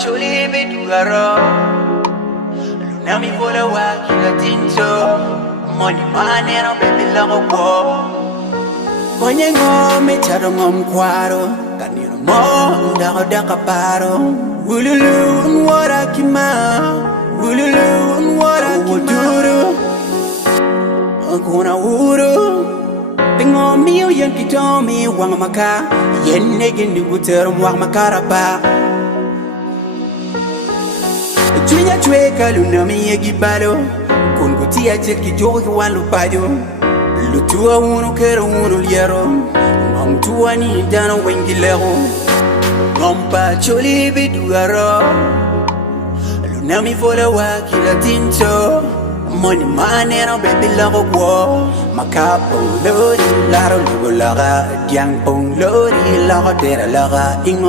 Acholi bedugaro Lunami fola wakila tinto Money mane no baby lago po Konye ngome charo ngom kwaro Kanino mo ndago daka paro Wululu nwara kima Wululu nwara kima Kuna uru Tengo miyo yen kitomi wang maka Yen negin di buterum wang makarapa Chunya chweka lunami yegi balo Kun kutia cheki joki wan lupayo Lutua unu kero unu liero Ngom tua ni dano wengi lero Ngompa Acholi bedugaro Lunami fola wakila tinto Money mane no baby lago wo Makapong lori laro lugo laga Diang pong lori lago tera laga Ingo